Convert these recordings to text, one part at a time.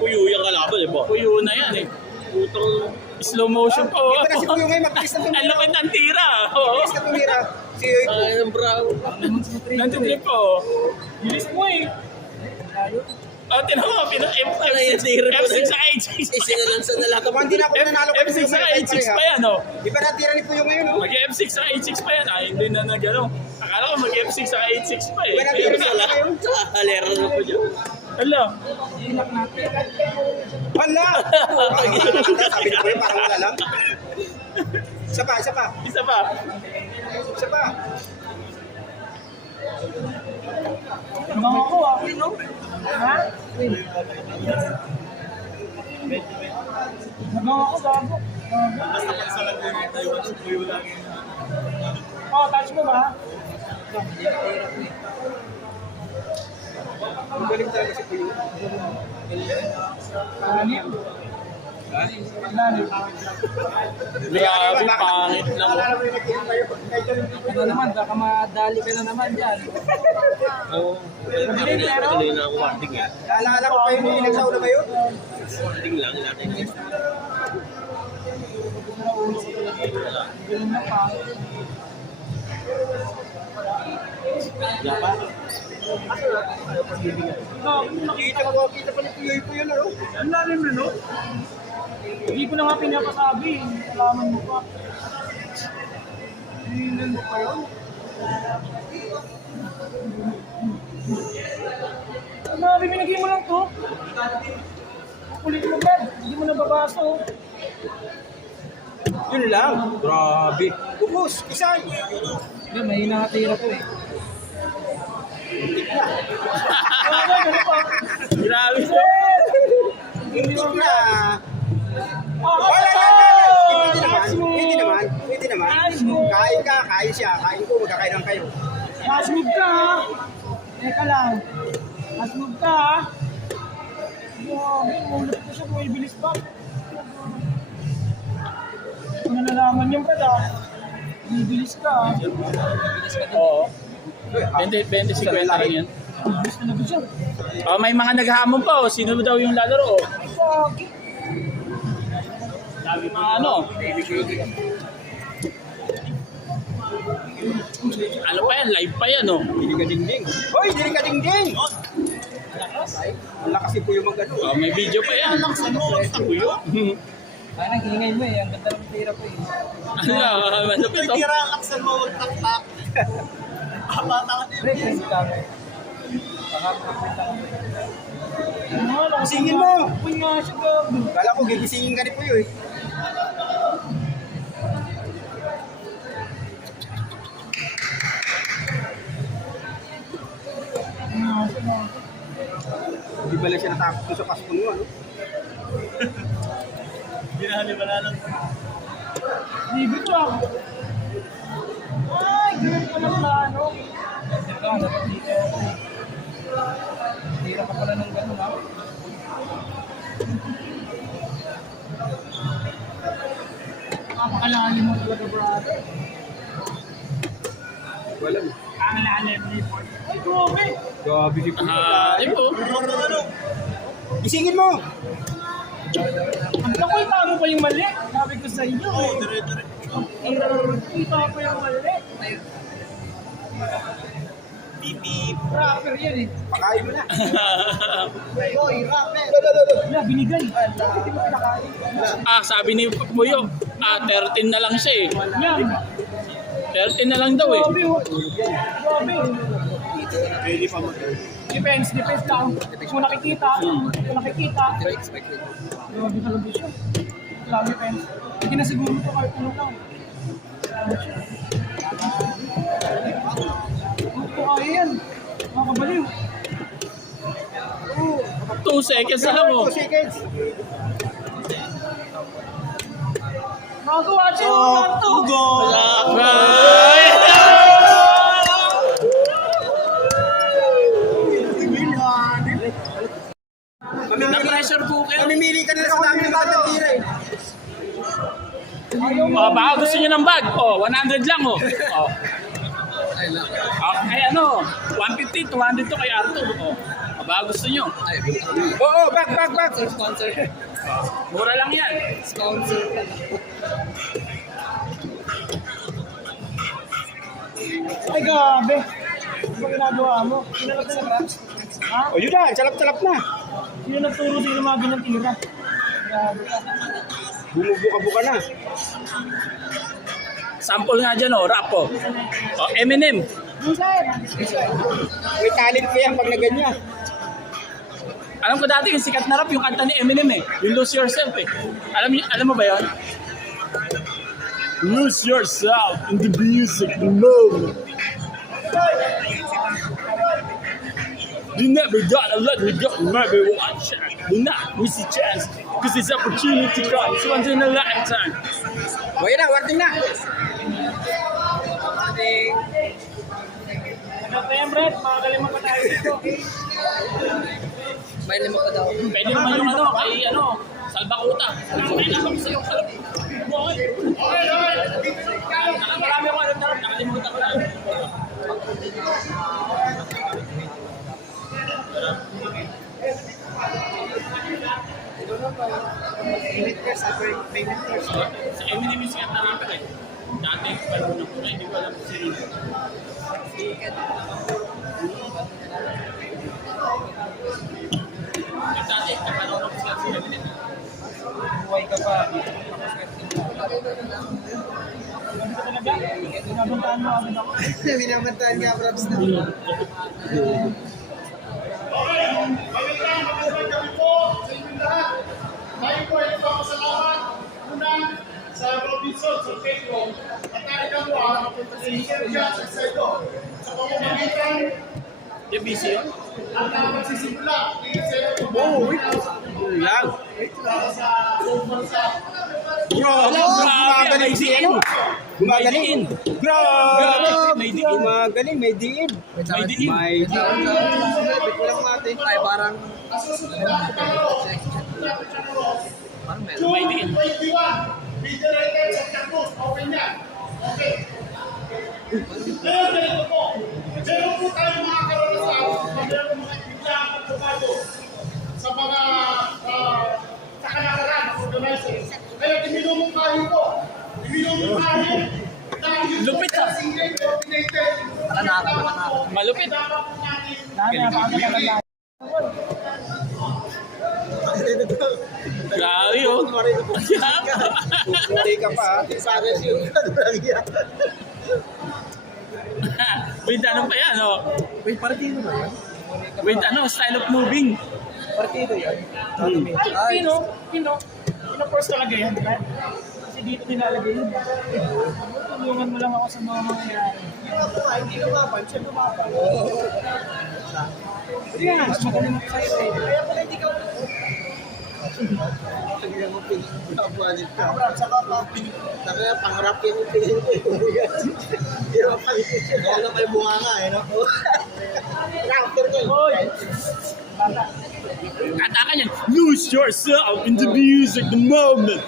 Puyo yung kalaban, di ba? Puyo na yan eh. Putang... Slow motion pa. Oh. Ito na si Puyo ngayon, mabilis na Ang tumira. laki ng tira. Oh. Mabilis na tumira. Si Ay, ng bravo. Nantitrip pa oh. Bilis mo eh. Oh, tinawag mo, F6 sa H6. Isinulansan na lahat. Hindi na ako nanalo F6 sa H6 pa yan oh. Di ba natira ni Puyo ngayon, oh? Mag-F6 sa H6 pa yan. Ay, hindi na nag-ano. Akala ko mag-F6 sa H6 pa eh. Di ba natira Sa lahat. Sa kalera na po dyan. Hala. Hala! Sabi ni Puyo, parang wala lang. Isa pa, isa pa. Isa pa. Isa pa. Mga ako ah. Ha? Nagawa ko gago. Basta pag sa lagay ng Taiwan, Puyo lagi na. Oh, touch mo ba? Ang galing talaga si Puyo. Anim? Anim. Grabe, pangit lang. Naalala mo yung nagkiling tayo? Ano naman, baka madali ka na naman dyan. Oo. Tuloy na ang warding eh. Naalala ko kayo nung nagsauna kayo? Warding lang natin. Dapat. Kita pa ni Puyo yung Puyo na, no? Ang lalim na, no? Hindi ko na nga pinapasabi. Alaman mo pa. Hinan mo pa yun. Grabe, binigay mo lang to. Kulit mo, Brad. Hindi mo nababasa, oh. Yun lang. Grabe. Ubus, isan. Hindi, may nakatira po eh. Grabe siya. Intik na. Oh, Wala na. Pwede naman. Pwede naman. Nice move. Kain ka, kain siya. Kain ko, magkakainan kayo. Last move ka, ha? Teka lang. Last move ka, ha? Grabe, ulit ko siya. Bumibilis pa. Kung nalalaman yung Brad, ha? Bumibilis ka, ha? Oo. 20-50 lang yan. Bilis talaga siya. Oh, may mga naghahamon pa. Oh. Sino daw yung lalaro? Oh. Sabi mga ano. Ano pa yan? Live pa yan, oh. Dili ka dingding. Hoy, dili ka dingding. Ang lakas si Puyo mag-ano. Oh, may video pa yan. Parang hingay mo eh, ang ganda ng tira po eh. Ano? Malupit, oh. laksan mo, tak-tak. Pre, kasi kami. Gisingin mo. Uy nga siya, gabi. Kala ko gigisingin ka ni Puyo eh. Hindi ba lang siya natakot dun sa pasko mo, ano? Binahali ba na lang? Libit lang. Ay, ganun pa lang plano. Ito, dapat dito. Tira ka pala ng gano'n ha. Napakalalim mo talaga, brother. Wala mo. Ang lalim ni Ford. Ay, grabe. Gabi si Puyo. Ito. Gisingin mo! Ang takoy, tama pa yung mali. Sabi ko sa inyo. Oo, dire-dire. Kita pa yung mali. Beep. Rapper yan eh. Pakain mo na. Oy, rapper! Wala, binigay. Hindi mo pinakain. Sabi ni Puyo, 13 na lang siya eh. Yan. 13 na lang daw eh. Grabe, oh. Grabe. Pwede pa mag Defense lang. Hindi mo nakikita. Grabe talaga siya. Grabe, defense. Hindi na siguro ito kahit ano lang. Ito kaya yan. Makakabaliw. 2 seconds na lang oh. 2 seconds. Nakagawa siya. Hugo! Na-pressure cooker. Mamimili ka na sa dami ng batang tira eh. Baka gusto niyo ng bag. 100 lang oh. Ay ano, 150, 200 to kay Arthur. Baka gusto nyo. Oo, back. Sponsor. Mura lang yan. Sponsor. Ay, gabi. Ano ba ginagawa mo? Sino nagturo? Ha? O yun na, salap-salap na. Sino nagturo sino mga ganang tira? Grabe ka. Bumubuka-buka na. Sample nga dyan, rap po. Eminem. Minsan. May talent ko yan pag na ganyan. Alam ko dati yung sikat na rap, yung kanta ni Eminem eh. Yung Lose Yourself eh. Alam mo ba yun? Lose yourself in the music, the moment. You never gotta let me go, maybe one chance. Do not miss a chance, cause this opportunity comes once in a lifetime. O yun na, warning na. Ano pa yan, Brett? Makagaling pa tayo dito. May lima pa daw. Pwede naman yung kay Salbakuta. Ay, nakami sa'yo, Marami ako alam na rin, nakalimutan ko lang. Sa Eminem yung sikat na rapper eh. Dati, panunod ko na, hindi ko alam kung sino. Dati, kapanood ko sikat si Eminem. Buhay ka pa. Talaga? Binabantaan mo agad ako. Binabantaan nga, props na. Tayo po ay nagpapasalamat una sa Robinson, sa Pedro, at nakagawa sa Sir John sa ito sa pamamagitan Yung busy yun? at magsisimula ni Sir Lang. sa buong bansa. Gumagaling si ano? Gumagaling. Grabe, may diin. Gumagaling, may diin. May diin. May diin. Ay, parang... May diin. 21, bidirated sa Chacos, okay niya. Okay. Ngayon, ganito po. Meron po tayong mga karanasan na meron mga biglang pagbabago sa mga sa kalakaran ng organizers. Kaya iminumungkahi ko. Iminumungkahi dahil Lupit ah. single coordinated. Malupit. Dapat po natin Napakaganda. Grabe oh. Hindi ka pa. Sa akin yun. Wait, ano pa yan oh? Wait, partido ba yan? Wait, style of moving. Partido yan? Ay, Pino first talaga yan, Brett. Kasi dito nilalagay yun. Tulungan mo lang ako sa mga mangyayari. Hindi lumaban. Siya lumaban. Hindi nga, mas magaling ako sa'yo eh. Kaya pala hindi ka Kaya mo pinabuhanin ka. Saka pa, kaya pangarap yun yung tingin ko. Pero palitin siya. Kaya na may bunga nga eh. Rapper ko. Hoy! Bata. Kata ka niyan, lose yourself in the music, the moment.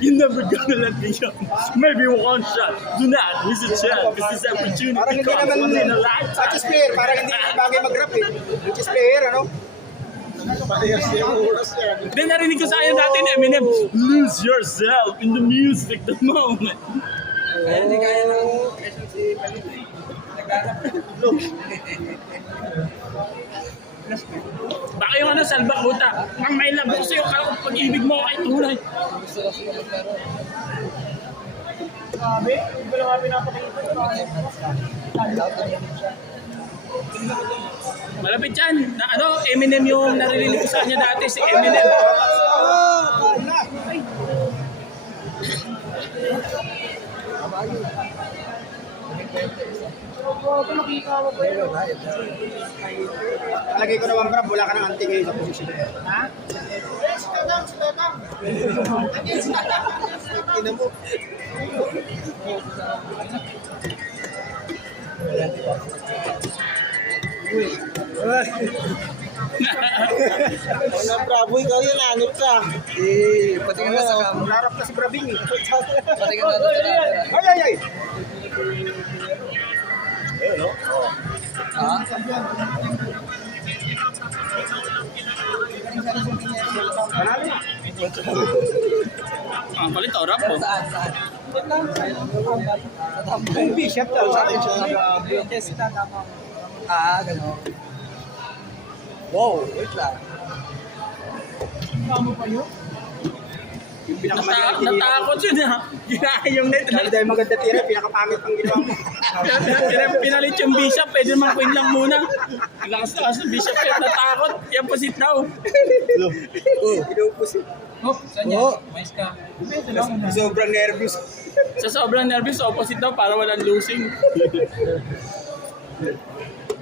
You're never gonna let me go. Maybe one shot. Do not miss a chance. This is opportunity. Parang hindi comes naman once in a lifetime. Matches player, parang hindi bagay mag-rap eh. Matches player, ano? Parehas niya yung oras niya. Then narinig ko sa akin dati ni Eminem, lose yourself in the music, the moment. Kaya hindi kaya ng question si Palito. Naghanap. Baka yung Salbakuta, ang may love ko sa'yo, kaya kung pag-ibig mo kay tunay. Gusto lang sila maglaro. Grabe, hindi ko lang nga pinapakita. Malapit yan. Na, Eminem yung naririnig ko sa kanya dati, si Eminem. Grabe, nakita mo pa yun. Lagay ko naman rap, wala ka ng anti ngayon sa posisyon. Ha? Ina mo. Ano, Bravo, ikaw yun, anip ka. Patingin na sa cam. Larap ka si Brabing eh. Patingin na sa camera. Ay, ay, ay! Ang palit, orap po. Yung bishop daw sa akin siya. Gano'n. Wow, wait lang. Tama pa yun? Yung pinakamagaling tinira. Natakot yun ha. Ginaya yung net. Dahil maganda tira, pinakapangit ang ginawa mo. Pinalit yung bishop, pwede naman queen lang muna. Lakas-lakas ng bishop, kaya natakot. Yan po sit daw. Pinupus. Oh, saan yan? Mais ka. Sobrang nervous. Sa sobrang nervous, opposite daw para walang losing.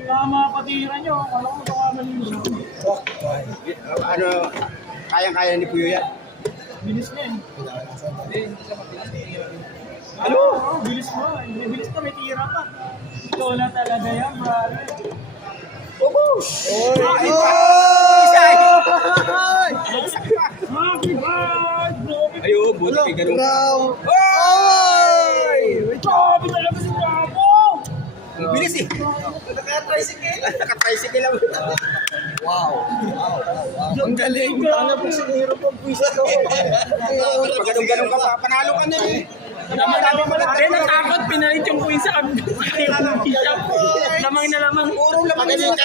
Kaya mga patira nyo, alam ko makamali nyo. Ano, kayang-kaya ni Puyo yan. Bilis na eh. Hindi siya mabilis. Ano? Bilis mo. May bilis ka, may tira ka. Ikaw na talaga yan, brother. Happy birthday! Ayun, buti kay ganun. Grabe talaga si Papo! Ang bilis eh. Naka-tricycle lang. Ang galing! Ano po si Hero pang puwisa ko? Pag ganun-ganun ka pa, panalo ka na eh. Kaya natakot, pinalit yung queen sa bishop. Lamang na lamang. Puro lamang na